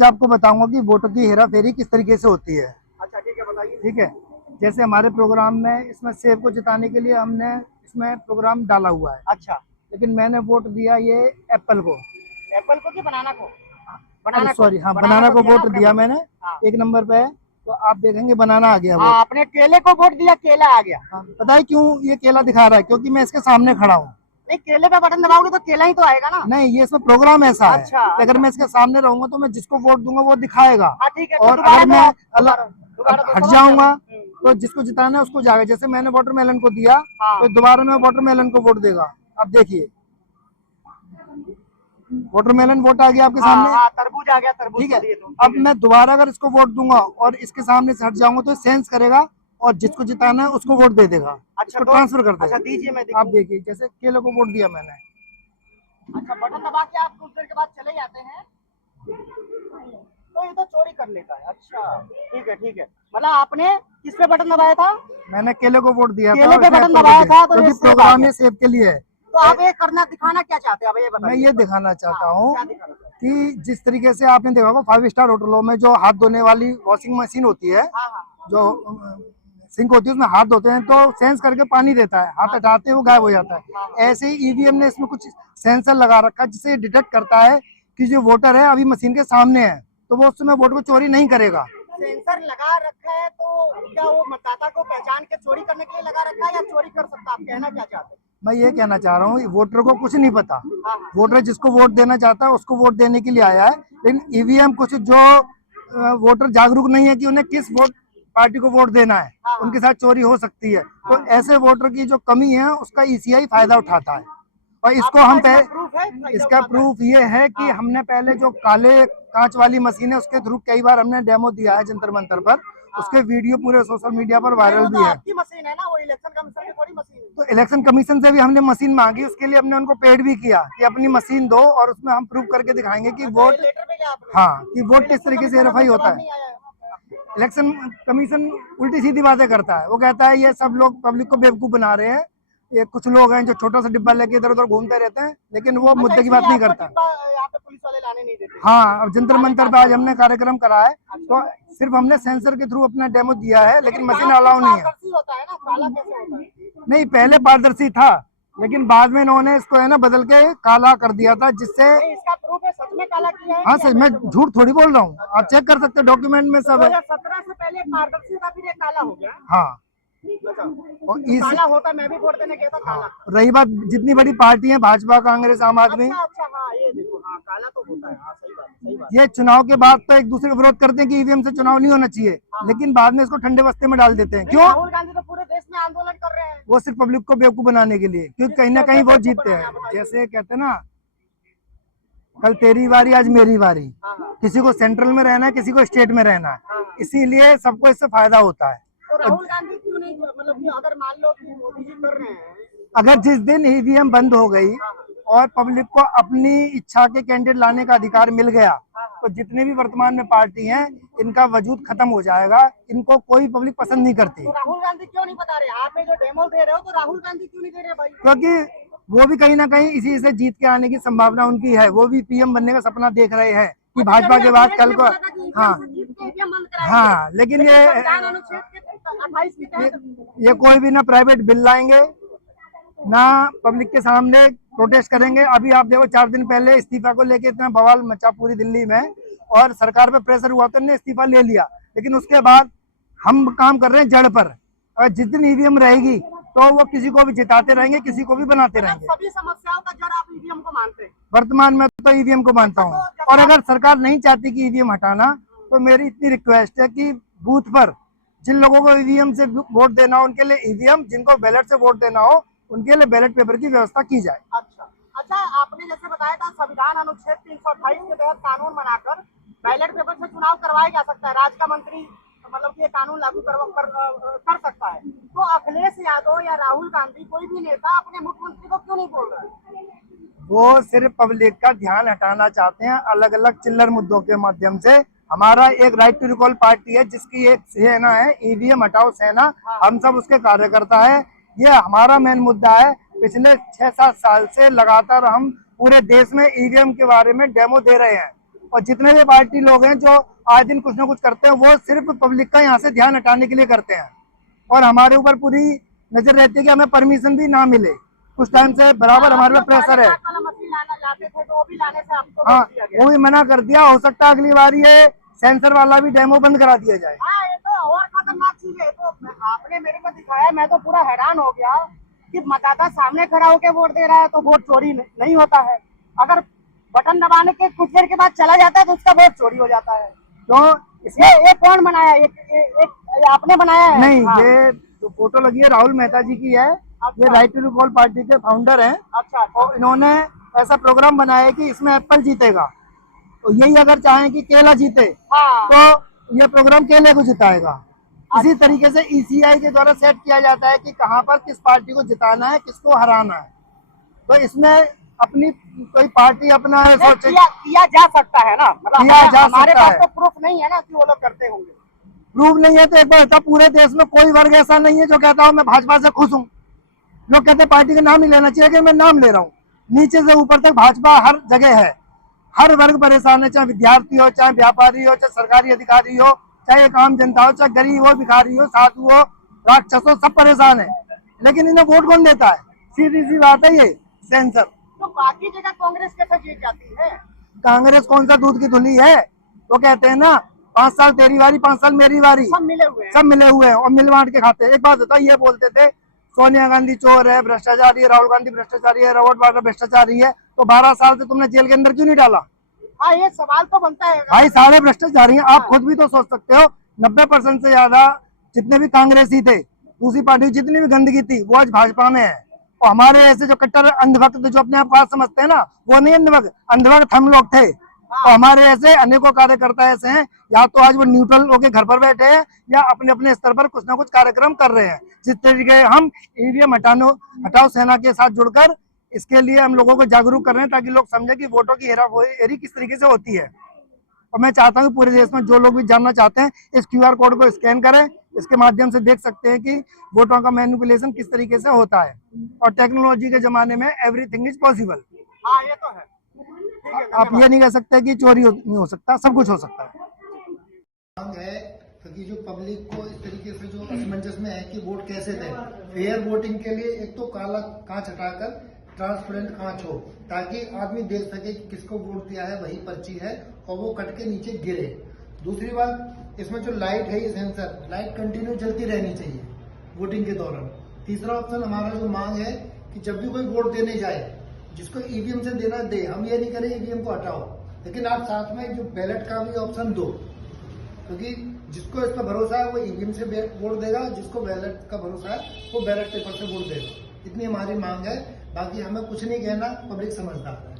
आज आपको बताऊंगा कि वोटों की हेरा फेरी किस तरीके से होती है। अच्छा ठीक है, बताइए। ठीक है, जैसे हमारे प्रोग्राम में इसमें सेब को जिताने के लिए हमने इसमें प्रोग्राम डाला हुआ है, अच्छा, लेकिन मैंने वोट दिया ये एप्पल को। एप्पल को कि बनाना को? अरे बनाना को, सॉरी, हाँ बनाना को दिया ना वोट आपने दिया वोट? मैंने। हाँ। एक नंबर पे है, तो आप देखेंगे बनाना आ गया हाँ, वोट। आपने केले को वोट दिया, केला आ गया। हाँ, पता है क्यों ये केला दिखा रहा है? क्योंकि मैं इसके सामने खड़ा हूँ। नहीं, केले पे बटन दबाओगे तो केला ही तो आएगा ना। नहीं, ये इसमें प्रोग्राम ऐसा है अच्छा, कि अगर अच्छा। मैं इसके सामने रहूंगा तो मैं जिसको वोट दूंगा वो दिखाएगा। हाँ ठीक है, तो और दोबारा अगर दो मैं आप, दोबारा दो, हट समझ गया मैं। जाऊंगा तो जिसको जिताना है उसको जाएगा। जैसे मैंने वाटरमेलन को दिया हाँ। तो दोबारा मैं वाटरमेलन को वोट देगा। अब देखिए, वाटरमेलन वोट आ गया आपके हाँ सामने। हाँ, तरबूज आ गया, तरबूज ठीक को है, दिए तो। अब मैं दोबारा अगर इसको वोट दूंगा और इसके सामने से हट जाऊंगा तो सेंस करेगा और जिसको जिताना है उसको वोट दे देगा। अच्छा, इसको तो ट्रांसफर कर अच्छा देगा। दीजिए, मैं आप दिखाऊं। देखिए, जैसे केले को वोट दिया मैंने। अच्छा, बटन दबा के आप कुछ देर के बाद चले जाते हैं, तो ये तो चोरी कर लेता है। अच्छा, ठीक है ठीक है। मतलब आपने किस पे बटन दबाया था? मैंने केले को वोट दिया था, केले पे उसने बटन एप्पल को दबाया दिया, था तो ये क्योंकि सेब आ प्रोग्राम गया। ये सेब के लिए है। तो आप ये करना दिखाना क्या चाहते हैं, अब ये मैं बताइए। ये दिखाना चाहता हाँ, हूँ क्या दिखाना चाहते कि जिस तरीके से आपने देखा होगा 5 स्टार होटलों में जो हाथ धोने वाली वॉशिंग मशीन होती है, हैं? हाँ हाँ जो सिंक होती है, उसमें हाथ धोते हैं तो सेंस करके पानी देता है, हाथ हटाते हैं वो गायब हो जाता है। ऐसे ही ईवीएम ने इसमें कुछ सेंसर लगा रखा है जिससे डिटेक्ट करता है कि जो वोटर है अभी मशीन के सामने है, तो वो उस समय वोट को चोरी नहीं करेगा। सेंसर लगा रखा है, तो क्या वो मतदाता को पहचान के चोरी करने के लिए लगा रखा है या चोरी कर सकता है? आप कहना क्या चाहते हैं? मैं ये कहना चाह रहा हूँ, वोटर को कुछ नहीं पता। हाँ हाँ। वोटर जिसको वोट देना चाहता है उसको वोट देने के लिए आया है, लेकिन ईवीएम कुछ जो वोटर जागरूक नहीं है कि उन्हें किस वोट पार्टी को वोट देना है, हाँ, हाँ। उनके साथ चोरी हो सकती है। तो ऐसे वोटर की जो कमी है उसका ईसीआई फायदा उठाता है। और इसको आपके हम पास इसका प्रूफ है, फायदा इसका उठाता है? प्रूफ ये है कि हाँ। हमने पहले जो काले कांच वाली मशीन है उसके थ्रू कई बार हमने डेमो दिया है जंतर मंतर पर। उसके वीडियो पूरे सोशल मीडिया पर नहीं, वायरल वो तो भी है। आपकी मशीन है ना, वो इलेक्शन कमीशन की थोड़ी मशीन है। तो इलेक्शन कमीशन से भी हमने मशीन मांगी, उसके लिए हमने उनको पेड भी किया कि अपनी मशीन दो और उसमें हम प्रूव करके दिखाएंगे कि अच्छा, ये वोट, लेटर भेजा आपने? हाँ, कि वोट किस इलेक्शन तरीके से कमीशन का वेरीफाई कोई होता जवाब है। नहीं आया? इलेक्शन कमीशन उल्टी सीधी बातें करता है। वो कहता है ये सब लोग पब्लिक को बेवकूफ बना रहे हैं, ये कुछ लोग हैं जो छोटा सा डिब्बा लेके इधर उधर घूमते रहते हैं, लेकिन वो अच्छा, मुद्दे की इसलिए बात नहीं आपको करता। डिब्बा यहाँ पे पुलिस वाले लाने नहीं देते? हाँ, अब जंतर मंतर पे आज हमने कार्यक्रम करा है, अच्छा। तो सिर्फ हमने सेंसर के थ्रू अपना डेमो दिया है, लेकिन मशीन काम तो अलाउ नहीं है। पारदर्शी होता है ना, काला कैसे होता है? नहीं, पहले पारदर्शी था, लेकिन बाद में इन्होंने इसको है ना बदल के काला कर दिया था, जिससे। नहीं, इसका प्रूफ है, सच में काला किया है हाँ कि सर, आप मैं ऐसे बोल रहे झूठ थोड़ी बोल रहा हूँ, आप चेक कर सकते हैं, डॉक्यूमेंट में हैं? सब है। 2017 से पहले पारदर्शी था, फिर ये काला हो गया? हाँ, अच्छा, और तो इस काला होता, मैं भी वोट देने गया था काला। रही बात जितनी बड़ी पार्टी है, भाजपा, कांग्रेस, आम आदमी, अच्छा अच्छा, हाँ ये देखो, हाँ काला तो होता है। हाँ सही बात, सही बात। ये चुनाव के बाद तो एक दूसरे का विरोध करते हैं कि ईवीएम से चुनाव नहीं होना चाहिए, लेकिन बाद में इसको ठंडे बस्ते में डाल देते हैं। नहीं, क्यों? राहुल गांधी तो पूरे देश में आंदोलन कर रहे हैं। वो सिर्फ पब्लिक को बेवकूफ बनाने के लिए, क्योंकि कहीं ना कहीं वो जीतते हैं। जैसे कहते हैं ना, कल तेरी बारी आज मेरी बारी। हाँ हाँ। किसी को सेंट्रल में रहना है, किसी को स्टेट में रहना है, इसीलिए सबको इससे फायदा होता है। तो राहुल गांधी क्यों नहीं, मतलब कि अगर मान लो कि मोदी जी कर रहे हैं? अगर जिस दिन ईवीएम बंद हो गई और पब्लिक को अपनी इच्छा के कैंडिडेट लाने का अधिकार मिल गया, तो जितने भी वर्तमान में पार्टी हैं इनका वजूद खत्म हो जाएगा। इनको कोई पब्लिक पसंद नहीं करती। तो राहुल गांधी क्यों नहीं बता रहे? आप ये जो डेमो दे रहे हो, तो राहुल गांधी क्यों नहीं दे रहे भाई? क्योंकि वो भी कहीं ना कहीं इसी से जीत के आने की संभावना उनकी है। वो भी पीएम बनने का सपना देख रहे हैं कि भाजपा के बाद कल को। हाँ हाँ, लेकिन ये 28 ये कोई भी ना प्राइवेट बिल लाएंगे ना पब्लिक के सामने प्रोटेस्ट करेंगे। अभी आप देखो 4 दिन पहले इस्तीफा को लेके इतना बवाल मचा पूरी दिल्ली में, और सरकार पे प्रेशर हुआ तो इन्होंने इस्तीफा ले लिया, लेकिन उसके बाद हम काम कर रहे हैं जड़ पर। और जिस दिन ईवीएम रहेगी तो वो किसी को भी जिताते रहेंगे, किसी को भी बनाते रहेंगे। सभी समस्याओं का जड़ आप ईवीएम को मानते हैं? वर्तमान में तो ईवीएम को मानता हूँ, और अगर सरकार नहीं चाहती कि ईवीएम हटाना, तो मेरी इतनी रिक्वेस्ट है कि बूथ पर जिन लोगों को ईवीएम से वोट देना हो उनके लिए ईवीएम, जिनको बैलेट से वोट देना हो उनके लिए बैलेट पेपर की व्यवस्था की जाए। अच्छा अच्छा, आपने जैसे बताया था संविधान अनुच्छेद 328 के तहत कानून बनाकर बैलेट पेपर से चुनाव करवाया जा सकता है, राज्य का मंत्री मतलब कि ये कानून लागू कर सकता है। तो अखिलेश यादव या राहुल गांधी, कोई भी नेता अपने मुख्यमंत्री को क्यों नहीं बोल रहा है? वो सिर्फ पब्लिक का ध्यान हटाना चाहते हैं अलग अलग चिल्लर मुद्दों के माध्यम से। हमारा एक राइट टू रिकॉल पार्टी है जिसकी एक सेना है ईवीएम हटाओ सेना, हम सब उसके कार्यकर्ता है। ये हमारा मेन मुद्दा है। पिछले 6-7 साल से लगातार हम पूरे देश में ईवीएम के बारे में डेमो दे रहे हैं, और जितने भी पार्टी लोग हैं जो आए दिन कुछ ना कुछ करते हैं, वो सिर्फ पब्लिक का यहाँ से ध्यान हटाने के लिए करते हैं। और हमारे ऊपर पूरी नजर रहती है कि हमें परमिशन भी ना मिले। कुछ टाइम से बराबर हमारे पे प्रेशर है। मशीन लाते थे तो वो भी लाने से आपको हाँ, रोक दिया गया। वो भी मना कर दिया। हो सकता है अगली बार ये सेंसर वाला भी डेमो बंद करा दिया जाए। हाँ, ये तो और खतरनाक चीज है। तो आपने मेरे को दिखाया, मैं तो पूरा हैरान हो गया कि मतदाता सामने खड़ा होकर वोट दे रहा है तो वोट चोरी नहीं होता है। अगर बटन दबाने के कुछ देर के बाद चला जाता है तो उसका वोट चोरी हो जाता है। तो ये कौन बनाया? एक आपने बनाया है? नहीं, हाँ। ये जो फोटो लगी है राहुल मेहता जी की है। ये राइट टू रिकॉल पार्टी के फाउंडर हैं। अच्छा। और इन्होंने ऐसा प्रोग्राम बनाया है कि इसमें एप्पल जीतेगा। तो यही अगर चाहें कि केला जीते, हाँ। तो ये प्रोग्राम केले को जिताएगा। इसी तरीके से ईसीआई के द्वारा सेट किया जाता है कि कहाँ पर किस पार्टी को जिताना है, किसको हराना है। तो इसमें अपनी कोई पार्टी अपना सोचे किया जा सकता है ना, मतलब किया जा हमारे सकता पास है। तो प्रूफ नहीं है ना कि वो लोग करते होंगे। प्रूफ नहीं है तो एक बार बता, पूरे देश में कोई वर्ग ऐसा नहीं है जो कहता हूँ मैं भाजपा से खुश हूँ। लोग कहते हैं पार्टी का नाम ही लेना चाहिए, कि मैं नाम ले रहा हूँ। नीचे से ऊपर तक भाजपा हर जगह है। हर वर्ग परेशान है, चाहे विद्यार्थी हो, चाहे व्यापारी हो, चाहे सरकारी अधिकारी हो, चाहे एक आम जनता हो, चाहे गरीब हो, भिखारी हो, साधु हो, राक्षस हो, सब परेशान है। लेकिन इन्हें वोट कौन देता है? सीधी सी बात है, ये सेंसर। तो बाकी जगह कांग्रेस कैसे जीत जाती है? कांग्रेस कौन सा दूध की धुली है? वो कहते हैं ना 5 साल तेरी बारी, 5 साल मेरी बारी। सब मिले हुए हैं। सब मिले हुए हैं और मिल बांट के खाते हैं। एक बात बताओ, ये बोलते थे सोनिया गांधी चोर है, भ्रष्टाचारी है, राहुल गांधी भ्रष्टाचारी है, रॉबर्ट वाड्रा भ्रष्टाचारी है, तो 12 साल से तुमने जेल के अंदर क्यों नहीं डाला? हाँ, ये सवाल तो बनता है। भाई सारे भ्रष्टाचारी हैं। आप खुद भी तो सोच सकते हो, 90% से ज्यादा जितने भी कांग्रेसी थे, दूसरी पार्टी जितनी भी गंदगी थी, वो आज भाजपा में है। और हमारे ऐसे जो कट्टर अंधभक्त जो अपने आप बात समझते हैं ना, वो नहीं अंधभक्त, अंधभक्त हम लोग थे। और हमारे ऐसे अनेकों कार्यकर्ता ऐसे हैं, या तो आज वो न्यूट्रल होके घर पर बैठे हैं, या अपने अपने स्तर पर कुछ ना कुछ कार्यक्रम कर रहे हैं। जिस तरीके हम ईवीएम हटाओ सेना के साथ जुड़कर इसके लिए हम लोगों को जागरूक कर रहे हैं, ताकि लोग समझे कि वोटों की हेराफेरी किस तरीके से होती है। और मैं चाहता हूँ पूरे देश में जो लोग भी जानना चाहते हैं, इस QR कोड को स्कैन करें। इसके माध्यम से देख सकते हैं कि वोटों का मैनिपुलेशन किस तरीके से होता है। और टेक्नोलॉजी के जमाने में एवरीथिंग इज पॉसिबल। हाँ, ये तो है। ठीक है, आप ये नहीं कह सकते कि चोरी नहीं हो सकता, सब कुछ हो सकता है। मांग है क्योंकि जो पब्लिक को इस तरीके से जो असमंजस में है कि वोट कैसे दें, फेयर वोटिंग के लिए एक तो काला कांच हटाकर ट्रांसपेरेंट कांच हो, ताकि आदमी देख सके कि किसको वोट दिया है, वही पर्ची है, और वो कट के नीचे गिरे। दूसरी बात, इसमें जो लाइट है, ये सेंसर लाइट कंटिन्यू जलती रहनी चाहिए वोटिंग के दौरान। तीसरा ऑप्शन हमारा जो मांग है कि जब भी कोई वोट देने जाए, जिसको ईवीएम से देना दे, हम ये नहीं करें ईवीएम को हटाओ, लेकिन आप साथ में जो बैलेट का भी ऑप्शन दो, क्योंकि जिसको इस पर भरोसा है वो ईवीएम से वोट देगा, जिसको बैलेट का भरोसा है वो बैलेट पेपर से वोट देगा। इतनी हमारी मांग है। बाकी हमें कुछ नहीं कहना, पब्लिक समझदार है।